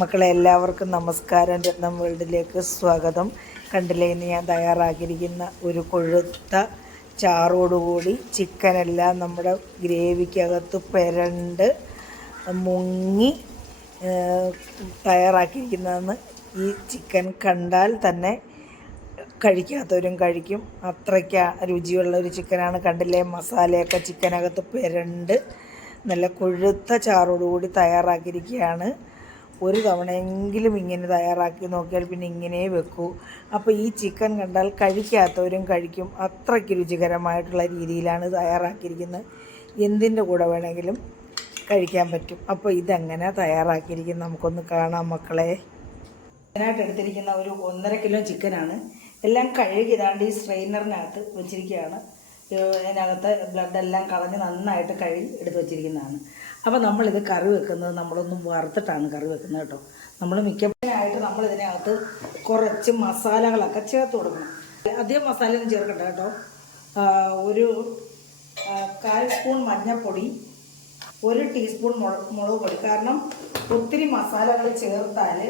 മക്കളെ എല്ലാവർക്കും നമസ്കാരം. രത്നം വേൾഡിലേക്ക് സ്വാഗതം. കണ്ടില്ലേ, ഇന്ന് ഞാൻ തയ്യാറാക്കിയിരിക്കുന്ന ഒരു കൊഴുത്ത ചാറോടുകൂടി ചിക്കനെല്ലാം നമ്മുടെ ഗ്രേവിക്കകത്ത് പെരണ്ട് മുങ്ങി തയ്യാറാക്കിയിരിക്കുന്നതെന്ന് ഈ ചിക്കൻ കണ്ടാൽ തന്നെ കഴിക്കാത്തവരും കഴിക്കും. അത്രയ്ക്ക് രുചിയുള്ള ഒരു ചിക്കനാണ്. കണ്ടില്ലേ, മസാലയൊക്കെ ചിക്കനകത്ത് പെരണ്ട് നല്ല കൊഴുത്ത ചാറോടുകൂടി തയ്യാറാക്കിയിരിക്കുകയാണ്. ഒരു തവണയെങ്കിലും ഇങ്ങനെ തയ്യാറാക്കി നോക്കിയാൽ പിന്നെ ഇങ്ങനെ വെക്കൂ. അപ്പോൾ ഈ ചിക്കൻ കണ്ടാൽ കഴിക്കാത്തവരും കഴിക്കും. അത്രയ്ക്ക് രുചികരമായിട്ടുള്ള രീതിയിലാണ് തയ്യാറാക്കിയിരിക്കുന്നത്. എന്തിൻ്റെ കൂടെ വേണമെങ്കിലും കഴിക്കാൻ പറ്റും. അപ്പോൾ ഇതെങ്ങനെ തയ്യാറാക്കിയിരിക്കുന്നത് നമുക്കൊന്ന് കാണാം മക്കളെ. അതിനായിട്ട് എടുത്തിരിക്കുന്ന ഒരു 1.5 കിലോ ചിക്കനാണ്. എല്ലാം കഴുകി ഇതാണ്ട് ഈ സ്ട്രെയിനറിനകത്ത് വെച്ചിരിക്കുകയാണ്. അതിനകത്ത് ബ്ലഡെല്ലാം കളഞ്ഞ് നന്നായിട്ട് കഴുകി എടുത്ത് വെച്ചിരിക്കുന്നതാണ്. അപ്പോൾ നമ്മളിത് കറി വെക്കുന്നത് നമ്മളൊന്നും വറുത്തിട്ടാണ് കറി വെക്കുന്നത് കേട്ടോ. നമ്മൾ മിക്കപ്പോഴായിട്ട് നമ്മളിതിനകത്ത് കുറച്ച് മസാലകളൊക്കെ ചേർത്ത് കൊടുക്കണം. അധികം മസാലയൊന്നും ചേർക്കട്ടെ കേട്ടോ. ഒരു 1/4 സ്പൂൺ മഞ്ഞൾപ്പൊടി, 1 ടീസ്പൂൺ മുളക് പൊടി. കാരണം ഒത്തിരി മസാലകൾ ചേർത്താൽ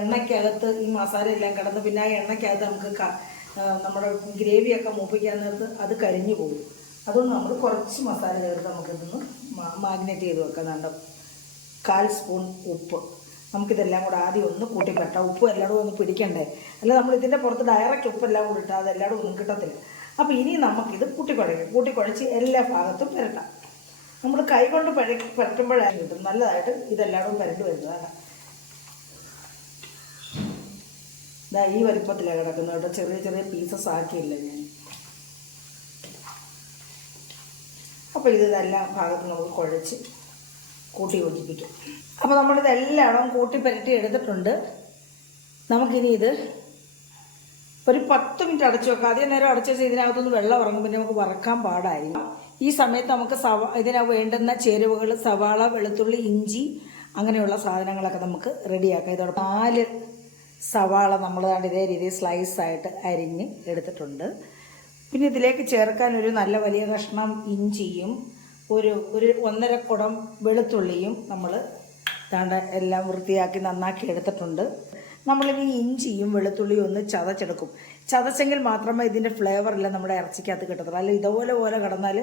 എണ്ണയ്ക്കകത്ത് ഈ മസാല എല്ലാം കിടന്ന് പിന്നെ ആ എണ്ണയ്ക്കകത്ത് നമുക്ക് നമ്മുടെ ഗ്രേവിയൊക്കെ മൂപ്പിക്കാൻ നേരത്ത് അത് കരിഞ്ഞു പോകും. അതുകൊണ്ട് നമ്മൾ കുറച്ച് മസാല ചേർത്ത് നമുക്കിതൊന്ന് മാഗ്നേറ്റ് ചെയ്ത് വെക്കുന്നുണ്ട്. 1/4 സ്പൂൺ ഉപ്പ്. നമുക്കിതെല്ലാം കൂടെ ആദ്യം ഒന്ന് കൂട്ടിപ്പെട്ടാം. ഉപ്പ് എല്ലായിടും ഒന്ന് പിടിക്കണ്ടേ. അല്ല നമ്മൾ ഇതിൻ്റെ പുറത്ത് ഡയറക്റ്റ് ഉപ്പെല്ലാം കൂടി ഇട്ടാൽ അത് എല്ലായിടും ഒന്നും കിട്ടത്തില്ല. അപ്പോൾ ഇനി നമുക്കിത് കൂട്ടിക്കുഴച്ച് എല്ലാ ഭാഗത്തും പുരട്ടാം. നമ്മൾ കൈ കൊണ്ട് പുരട്ടുമ്പോഴാണ് കിട്ടും നല്ലതായിട്ട് ഇതെല്ലായിടും പുരണ്ട് വരുന്നതാണ്. ഇതാ ഈ വലിപ്പത്തിലാണ് കിടക്കുന്നത് കേട്ടോ. ചെറിയ ചെറിയ പീസസ് ആക്കിയില്ല ഞാൻ. അപ്പോൾ ഇതെല്ലാം ഭാഗത്ത് നമുക്ക് കുഴച്ച് കൂട്ടി യോജിപ്പിക്കും. അപ്പോൾ നമ്മളിതെല്ലാം കൂട്ടി പുരട്ടി എടുത്തിട്ടുണ്ട്. നമുക്കിനി ഇത് ഒരു 10 മിനിറ്റ് അടച്ചു വെക്കാം. അധികം നേരം അടച്ചു വെച്ചാൽ ഇതിനകത്തുനിന്ന് വെള്ളം ഇറങ്ങും. പിന്നെ നമുക്ക് വറക്കാൻ പാടായിരിക്കും. ഈ സമയത്ത് നമുക്ക് ഇതിന് വേണ്ടുന്ന ചേരുവകൾ സവാള, വെളുത്തുള്ളി, ഇഞ്ചി അങ്ങനെയുള്ള സാധനങ്ങളൊക്കെ നമുക്ക് റെഡിയാക്കാം. ഇതോടെ 4 സവാള നമ്മൾ ഇതേ രീതിയിൽ സ്ലൈസായിട്ട് അരിഞ്ഞ് എടുത്തിട്ടുണ്ട്. പിന്നെ ഇതിലേക്ക് ചേർക്കാൻ ഒരു നല്ല വലിയ കഷ്ണം ഇഞ്ചിയും ഒരു 1.5 കുടം വെളുത്തുള്ളിയും നമ്മൾ എല്ലാം വൃത്തിയാക്കി നന്നാക്കി എടുത്തിട്ടുണ്ട്. നമ്മളിനി ഇഞ്ചിയും വെളുത്തുള്ളിയും ഒന്ന് ചതച്ചെടുക്കും. ചതച്ചെങ്കിൽ മാത്രമേ ഇതിൻ്റെ ഫ്ലേവറെല്ലാം നമ്മുടെ ഇറച്ചിക്കകത്ത് കിട്ടത്തുള്ളൂ. അല്ല ഇതുപോലെ കിടന്നാൽ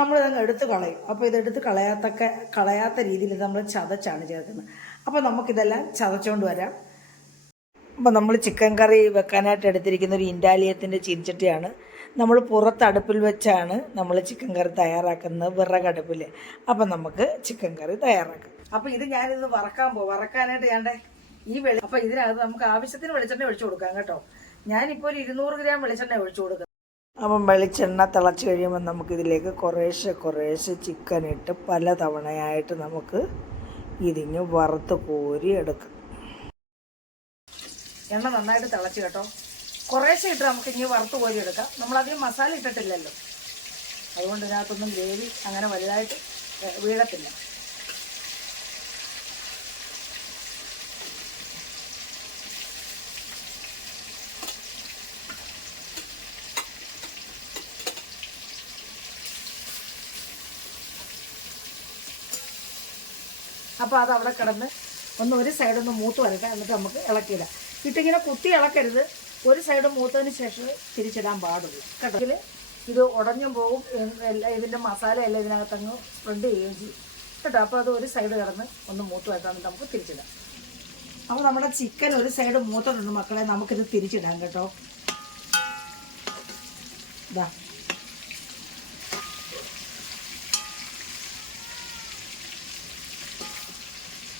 നമ്മളിതങ്ങ് എടുത്ത് കളയും. അപ്പോൾ ഇതെടുത്ത് കളയാത്ത രീതിയിൽ നമ്മൾ ചതച്ചാണ് ചേർക്കുന്നത്. അപ്പോൾ നമുക്കിതെല്ലാം ചതച്ചുകൊണ്ട് വരാം. അപ്പോൾ നമ്മൾ ചിക്കൻ കറി വെക്കാനായിട്ട് എടുത്തിരിക്കുന്ന ഒരു ഇൻഡാലിയത്തിൻ്റെ ചീനിച്ചട്ടിയാണ്. നമ്മൾ പുറത്ത് അടുപ്പിൽ വെച്ചാണ് നമ്മൾ ചിക്കൻ കറി തയ്യാറാക്കുന്നത്, വിറകടുപ്പിൽ. അപ്പം നമുക്ക് ചിക്കൻ കറി തയ്യാറാക്കാം. അപ്പോൾ ഇത് ഞാനിത് വറക്കാനായിട്ട് വേണ്ടേ ഈ അപ്പോൾ ഇതിനകത്ത് നമുക്ക് ആവശ്യത്തിന് വെളിച്ചെണ്ണ ഒഴിച്ചു കൊടുക്കാം കേട്ടോ. ഞാനിപ്പോൾ ഒരു 200 ഗ്രാം വെളിച്ചെണ്ണ ഒഴിച്ചു കൊടുക്കാം. അപ്പം വെളിച്ചെണ്ണ തിളച്ച് കഴിയുമ്പോൾ നമുക്കിതിലേക്ക് കുറേശ്ശെ ചിക്കൻ ഇട്ട് പല തവണയായിട്ട് നമുക്ക് ഇതിന് വറുത്ത് കോരി എടുക്കാം. എണ്ണ നന്നായിട്ട് തിളച്ച് കേട്ടോ. കുറേശ്ശെ ഇട്ട് നമുക്ക് ഇനി വറുത്ത് കോരി എടുക്കാം. നമ്മളധികം മസാല ഇട്ടിട്ടില്ലല്ലോ, അതുകൊണ്ട് ഇതിനകത്തൊന്നും ഗ്രേവി അങ്ങനെ വലുതായിട്ട് വീഴത്തില്ല. അപ്പോൾ അത് അവിടെ കിടന്ന് ഒരു സൈഡൊന്ന് മൂത്ത് വരട്ടെ. എന്നിട്ട് നമുക്ക് ഇളക്കിയിടാം. ഇട്ടിങ്ങനെ കുത്തി ഇളക്കരുത്. ഒരു സൈഡ് മൂത്തതിന് ശേഷം തിരിച്ചിടാൻ പാടുള്ളൂ കേട്ടോ. ഇത് ഉടഞ്ഞും പോകും. ഇതിൻ്റെ മസാല എല്ലാം ഇതിനകത്തങ്ങ് സ്പ്രെഡ് ചെയ്യുകയും ചെയ്യും കേട്ടോ. അപ്പോൾ അത് ഒരു സൈഡ് കിടന്ന് ഒന്ന് മൂത്ത് വെക്കാൻ നമുക്ക് തിരിച്ചിടാം. അപ്പോൾ നമ്മുടെ ചിക്കൻ ഒരു സൈഡ് മൂത്തിട്ടുണ്ട് മക്കളെ. നമുക്കിത് തിരിച്ചിടാം കേട്ടോ. ഇതാ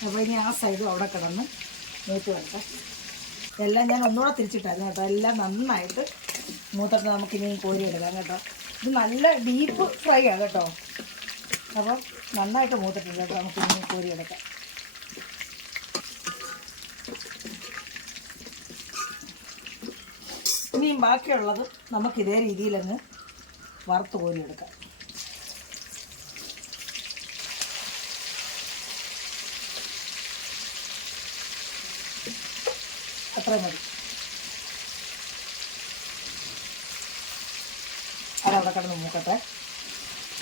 അപ്പോൾ ഇനി ആ സൈഡും അവിടെ കിടന്ന് മൂത്ത് വരട്ടെ. എല്ലാം ഞാൻ ഒന്നുകൂടെ തിരിച്ചിട്ടായിരുന്നു കേട്ടോ. എല്ലാം നന്നായിട്ട് മൂത്തിട്ട് നമുക്കിനി കോരി എടുക്കാം കേട്ടോ. ഇത് നല്ല ഡീപ്പ് ഫ്രൈ ആണ് കേട്ടോ. അപ്പം നന്നായിട്ട് മൂത്തിട്ടുണ്ട് കേട്ടോ. നമുക്കിനി കോരി എടുക്കാം. ഇനിയും ബാക്കിയുള്ളത് നമുക്കിതേ രീതിയിലങ്ങ് വറുത്ത് കോരി എടുക്കാം. അത്ര മതി. അതവിടെ കിടന്ന് മൂക്കട്ടെ.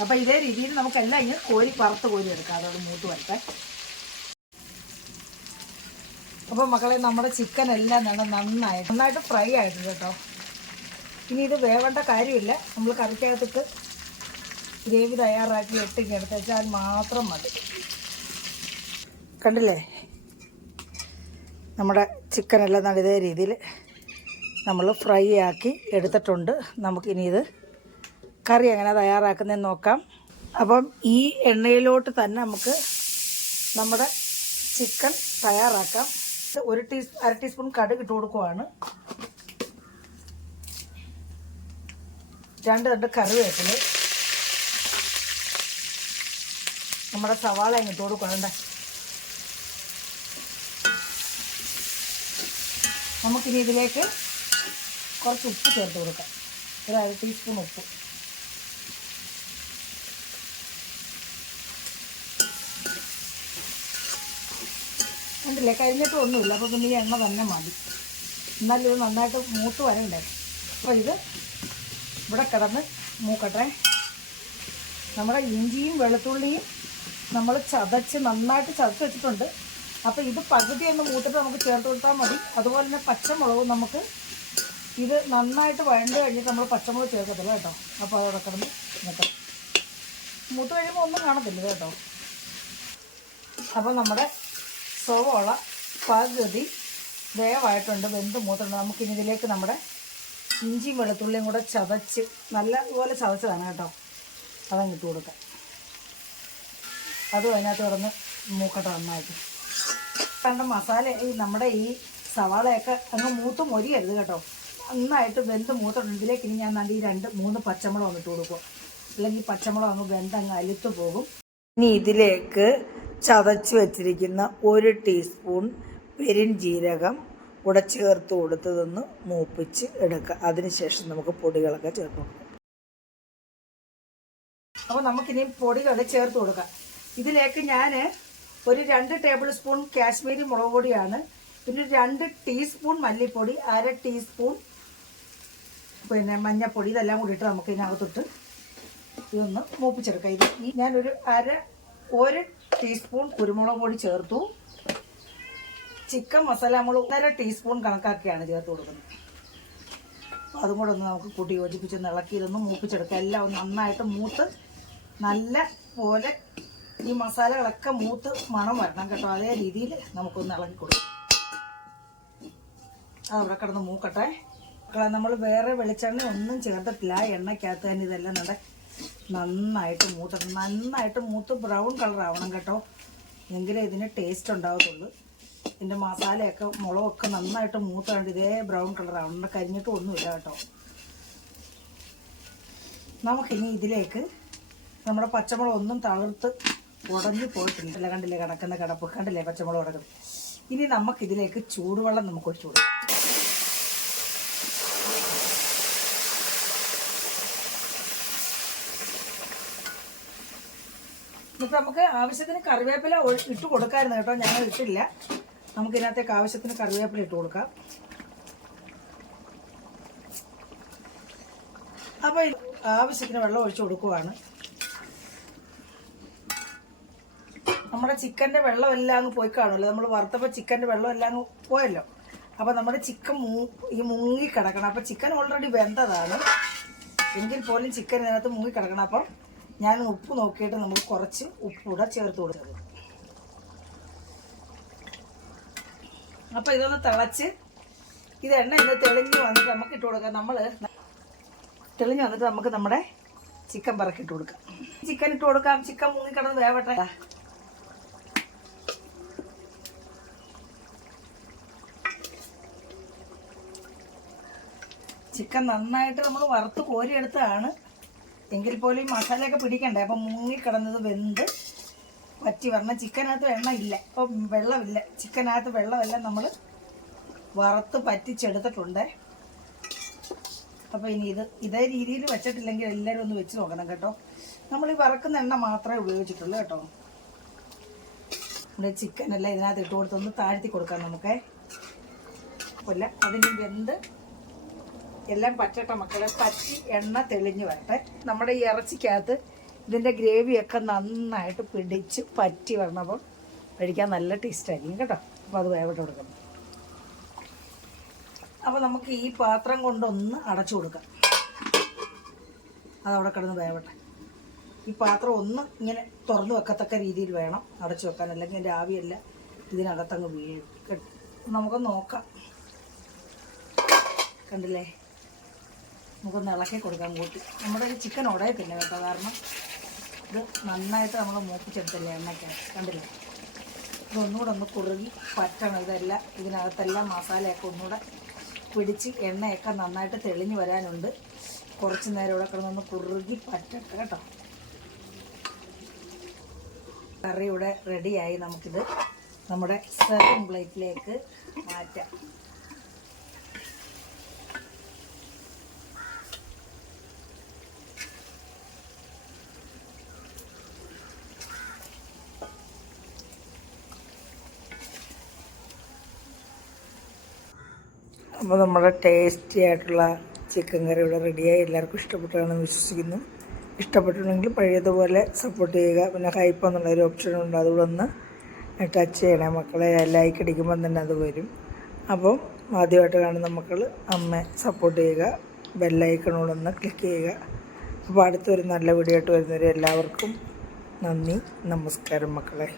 അപ്പോൾ ഇതേ രീതിയിൽ നമുക്കെല്ലാം ഇങ്ങനെ വറുത്ത് കോരി എടുക്കാം. അതോട് മൂത്ത് വരട്ടെ. അപ്പോൾ മക്കളെ നമ്മുടെ ചിക്കൻ എല്ലാം നന്നായിട്ട് ഫ്രൈ ആയിട്ടുണ്ട് കേട്ടോ. ഇനി ഇത് വേവേണ്ട കാര്യമില്ല. നമ്മൾ കറിക്കകത്തിട്ട് ഗ്രേവി തയ്യാറാക്കി എടുത്ത് വെച്ചാൽ മാത്രം മതി. കണ്ടില്ലേ, നമ്മുടെ ചിക്കനെല്ലാം ഇതേ രീതിയിൽ നമ്മൾ ഫ്രൈ ആക്കി എടുത്തിട്ടുണ്ട്. നമുക്കിനി ഇത് കറി എങ്ങനെ തയ്യാറാക്കുന്നതെന്ന് നോക്കാം. അപ്പം ഈ എണ്ണയിലോട്ട് തന്നെ നമുക്ക് നമ്മുടെ ചിക്കൻ തയ്യാറാക്കാം. അര ടീസ്പൂൺ കടുക് ഇട്ട് കൊടുക്കുവാണ്. 2 തണ്ട് കറിവേപ്പില, നമ്മുടെ സവാള ഇങ്ങോട്ട് കൊടുക്കുന്നുണ്ട്. നമുക്കിനി ഇതിലേക്ക് കുറച്ച് ഉപ്പ് ചേർത്ത് കൊടുക്കാം. 1/2 ടീസ്പൂൺ ഉപ്പ്. ഉണ്ടല്ലേ, കഴിഞ്ഞിട്ടും ഒന്നുമില്ല. അപ്പോൾ പിന്നെ ഈ എണ്ണ തന്നെ മതി. എന്നാലും ഇത് നന്നായിട്ട് മൂത്ത് വരണ്ടേ. അപ്പോൾ ഇത് ഇവിടെ കിടന്ന് മൂക്കട്ടെ. നമ്മുടെ ഇഞ്ചിയും വെളുത്തുള്ളിയും നമ്മൾ നന്നായിട്ട് ചതച്ച് വെച്ചിട്ടുണ്ട്. അപ്പോൾ ഇത് പകുതി ഒന്ന് മൂത്തിട്ട് നമുക്ക് ചേർത്ത് കൊടുത്താൽ മതി. അതുപോലെ തന്നെ പച്ചമുളകും നമുക്ക് ഇത് നന്നായിട്ട് വഴണ്ട് കഴിഞ്ഞിട്ട് നമ്മൾ പച്ചമുളക് ചേർക്കത്തില്ല കേട്ടോ. അപ്പോൾ അതവിടെ കിടന്ന് നിൽക്കാം. മൂത്ത് കഴിയുമ്പോൾ ഒന്നും കാണത്തില്ല കേട്ടോ. അപ്പോൾ നമ്മുടെ സവോള പകുതി വേവായിട്ടുണ്ട്, വെന്ത് മൂത്തുണ്ട്. നമുക്കിനി ഇതിലേക്ക് നമ്മുടെ ഇഞ്ചിയും വെളുത്തുള്ളിയും കൂടെ ചതച്ച് നല്ലപോലെ ചതച്ചതാണ് കേട്ടോ. അതങ്ങ് ഇട്ട് കൊടുക്കാം. അതും അതിനകത്ത് കിടന്ന് മൂക്കട്ടെ നന്നായിട്ട്. കണ്ട മസാല നമ്മുടെ ഈ സവാളയൊക്കെ അങ്ങ് മൂത്ത് മൊരിയരുത് കേട്ടോ. നന്നായിട്ട് വെന്ത് മൂത്തുണ്ട്. ഇതിലേക്ക് ഇനി ഞാൻ ഈ 2-3 പച്ചമുളക് ഇട്ട് കൊടുക്കും. അല്ലെങ്കിൽ പച്ചമുളക് അങ്ങ് വെന്തങ്ങ് അലുത്ത് പോകും. ഇനി ഇതിലേക്ക് ചതച്ച് വെച്ചിരിക്കുന്ന 1 ടീസ്പൂൺ പെരുംജീരകം കൂടെ ചേർത്ത് കൊടുത്തതൊന്ന് മൂപ്പിച്ച് എടുക്കുക. അതിനുശേഷം നമുക്ക് പൊടികളൊക്കെ ചേർത്ത് കൊടുക്കാം. അപ്പോൾ നമുക്കിനി പൊടികൾ ചേർത്ത് കൊടുക്കാം. ഇതിലേക്ക് ഞാൻ ഒരു 2 ടേബിൾ സ്പൂൺ കാശ്മീരി മുളക് പൊടിയാണ്, പിന്നെ 2 ടീസ്പൂൺ മല്ലിപ്പൊടി, 1/2 ടീസ്പൂൺ പിന്നെ മഞ്ഞൾപ്പൊടി, ഇതെല്ലാം കൂടിയിട്ട് നമുക്ക് ഇതിനകത്തിട്ട് ഇതൊന്ന് മൂപ്പിച്ചെടുക്കാം. ഇത് ഞാനൊരു 1 ടീസ്പൂൺ കുരുമുളക് പൊടി ചേർത്തു. ചിക്കൻ മസാല നമ്മൾ 1/2 ടീസ്പൂൺ കണക്കാക്കിയാണ് ചേർത്ത് കൊടുക്കുന്നത്. അതും കൂടെ ഒന്ന് നമുക്ക് കൂട്ടി യോജിപ്പിച്ചൊന്ന് ഇളക്കി ഇതൊന്ന് മൂപ്പിച്ചെടുക്കാം. എല്ലാം ഒന്ന് നന്നായിട്ട് മൂത്ത് നല്ല പോലെ ഈ മസാലകളൊക്കെ മൂത്ത് മണം വരണം കേട്ടോ. അതേ രീതിയിൽ നമുക്കൊന്ന് ഇളക്കി കൊടുക്കാം. അതവിടെ കിടന്ന് മൂക്കട്ടെ. നമ്മൾ വേറെ വെളിച്ചെണ്ണ ഒന്നും ചേർത്തിട്ടില്ല. എണ്ണയ്ക്കകത്ത് തന്നെ ഇതെല്ലാം നന്നായിട്ട് മൂത്തണം. നന്നായിട്ട് മൂത്ത് ബ്രൗൺ കളർ ആവണം കേട്ടോ. എങ്കിലേ ഇതിന് ടേസ്റ്റ് ഉണ്ടാകത്തുള്ളൂ. ഇതിൻ്റെ മസാലയൊക്കെ മുളകൊക്കെ നന്നായിട്ട് മൂത്താണ്ട് ഇതേ ബ്രൗൺ കളർ ആവണം. കരിഞ്ഞിട്ടും ഒന്നുമില്ല കേട്ടോ. നമുക്കിനി ഇതിലേക്ക് നമ്മുടെ പച്ചമുളക് ഒന്നും തളിർത്ത് ഉടഞ്ഞു പോയിട്ടില്ല. കണ്ടില്ലേ കിടക്കുന്ന കിടപ്പ്, കണ്ടില്ലേ പച്ചമുളക് കിടക്കുന്നത്. ഇനി നമുക്കിതിലേക്ക് ചൂടുവെള്ളം നമുക്ക് ഒഴിച്ചു കൊടുക്കാം. എന്നിട്ട് നമുക്ക് ആവശ്യത്തിന് കറിവേപ്പില ഇട്ട് കൊടുക്കാമായിരുന്നു കേട്ടോ. ഞങ്ങൾ ഇട്ടില്ല. നമുക്കിതിനകത്തേക്ക് ആവശ്യത്തിന് കറിവേപ്പില ഇട്ട് കൊടുക്കാം. അപ്പോൾ ആവശ്യത്തിന് വെള്ളം ഒഴിച്ചു കൊടുക്കുവാണ്. നമ്മുടെ ചിക്കൻ്റെ വെള്ളം എല്ലാം അങ്ങ് പോയി കാണുമല്ലോ. നമ്മൾ വറുത്തപ്പോൾ ചിക്കൻ്റെ വെള്ളം എല്ലാം അങ്ങ് പോയല്ലോ. അപ്പോൾ നമ്മുടെ ചിക്കൻ മുങ്ങി കിടക്കണം. അപ്പോൾ ചിക്കൻ ഓൾറെഡി വെന്തതാണ്, എങ്കിൽ പോലും ചിക്കൻ ഇതിനകത്ത് മുങ്ങി കിടക്കണം. അപ്പം ഞാൻ ഉപ്പ് നോക്കിയിട്ട് നമുക്ക് കുറച്ച് ഉപ്പൂടെ ചേർത്ത് കൊടുത്തത്. അപ്പോൾ ഇതൊന്ന് തിളച്ച് ഇത് എണ്ണ ഇന്ന് തെളിഞ്ഞ് വന്നിട്ട് നമുക്ക് ഇട്ട് കൊടുക്കാം. നമ്മൾ തെളിഞ്ഞ് വന്നിട്ട് നമുക്ക് നമ്മുടെ ചിക്കൻ പറക്കിട്ട് കൊടുക്കാം. ചിക്കൻ ഇട്ട് കൊടുക്കാം. ചിക്കൻ മുങ്ങിക്കിടന്ന് വേവട്ടെ. ചിക്കൻ നന്നായിട്ട് നമ്മൾ വറുത്ത് കോരിയെടുത്തതാണ്, എങ്കിൽ പോലും മസാലയൊക്കെ പിടിക്കണ്ടേ. അപ്പം മുങ്ങിക്കിടന്നത് വെന്ത് വറ്റി വരണം. ചിക്കനകത്ത് എണ്ണ ഇല്ല, ഇപ്പം വെള്ളമില്ല. ചിക്കനകത്ത് വെള്ളമെല്ലാം നമ്മൾ വറുത്ത് പറ്റിച്ചെടുത്തിട്ടുണ്ട്. അപ്പോൾ ഇനി ഇതേ രീതിയിൽ വെച്ചിട്ടില്ലെങ്കിൽ എല്ലാവരും ഒന്ന് വെച്ച് നോക്കണം കേട്ടോ. നമ്മൾ ഈ വറക്കുന്ന എണ്ണ മാത്രമേ ഉപയോഗിച്ചിട്ടുള്ളൂ കേട്ടോ. നമ്മുടെ ചിക്കനെല്ലാം ഇതിനകത്ത് ഇട്ട് കൊടുത്തൊന്ന് താഴ്ത്തി കൊടുക്കാം നമുക്ക്. അല്ല അതിന് വെന്ത് എല്ലാം പറ്റട്ടെ മക്കളെ. പറ്റി എണ്ണ തെളിഞ്ഞ് വരട്ടെ. നമ്മുടെ ഈ ഇറച്ചിക്കകത്ത് ഇതിൻ്റെ ഗ്രേവിയൊക്കെ നന്നായിട്ട് പിടിച്ച് പറ്റി വരണം. അപ്പം കഴിക്കാൻ നല്ല ടേസ്റ്റായിരിക്കും കേട്ടോ. അപ്പോൾ അത് വേവിട്ട് കൊടുക്കണം. അപ്പോൾ നമുക്ക് ഈ പാത്രം കൊണ്ടൊന്ന് അടച്ചു കൊടുക്കാം. അതവിടെ കിടന്ന് വേവട്ടെ. ഈ പാത്രം ഒന്ന് ഇങ്ങനെ തുറന്ന് വെക്കത്തക്ക രീതിയിൽ വേണം അടച്ചു വെക്കാൻ, അല്ലെങ്കിൽ എൻ്റെ ആവിയല്ല ഇതിനകത്തങ്ങ് വീഴും. നമുക്കൊന്ന് നോക്കാം. കണ്ടില്ലേ, നമുക്കൊന്ന് ഇളക്കി കൊടുക്കാൻ കൂട്ടി. നമ്മുടെ ഈ ചിക്കൻ ഉടയത്തില്ല കേട്ടോ, കാരണം ഇത് നന്നായിട്ട് നമ്മൾ മൂപ്പിച്ചെടുത്തില്ലേ എണ്ണയ്ക്കകത്ത്. കണ്ടില്ലേ, ഇതൊന്നുകൂടെ ഒന്ന് കുറുകി പറ്റണം. ഇതെല്ലാം ഇതിനകത്തെല്ലാം മസാലയൊക്കെ ഒന്നുകൂടെ പിടിച്ച് എണ്ണയൊക്കെ നന്നായിട്ട് തെളിഞ്ഞ് വരാനുണ്ട്. കുറച്ച് നേരം ഇവിടെ കിടന്നൊന്ന് കുറുകി പറ്റട്ടെ കേട്ടോ. കറി ഇവിടെ റെഡിയായി. നമുക്കിത് നമ്മുടെ സെർവിങ് പ്ലേറ്റിലേക്ക് മാറ്റാം. അപ്പോൾ നമ്മുടെ ടേസ്റ്റി ആയിട്ടുള്ള ചിക്കൻ കറി ഇവിടെ റെഡിയായി. എല്ലാവർക്കും ഇഷ്ടപ്പെട്ടാണെന്ന് വിശ്വസിക്കുന്നു. ഇഷ്ടപ്പെട്ടിട്ടുണ്ടെങ്കിൽ പഴയതുപോലെ സപ്പോർട്ട് ചെയ്യുക. പിന്നെ ഹൈപ്പ് എന്നുള്ളൊരു ഓപ്ഷനുണ്ട്, അതുകൂടെ ഒന്ന് ടച്ച് ചെയ്യണേ മക്കളെ. ലൈക്ക് അടിക്കുമ്പം തന്നെ അത് വരും. അപ്പം ആദ്യമായിട്ട് കാണുന്ന മക്കൾ അമ്മയെ സപ്പോർട്ട് ചെയ്യുക, ബെല്ലൈക്കണോടൊന്ന് ക്ലിക്ക് ചെയ്യുക. അപ്പോൾ അടുത്തൊരു നല്ല വീഡിയോ ആയിട്ട് വരുന്നവരെ എല്ലാവർക്കും നന്ദി, നമസ്കാരം മക്കളെ.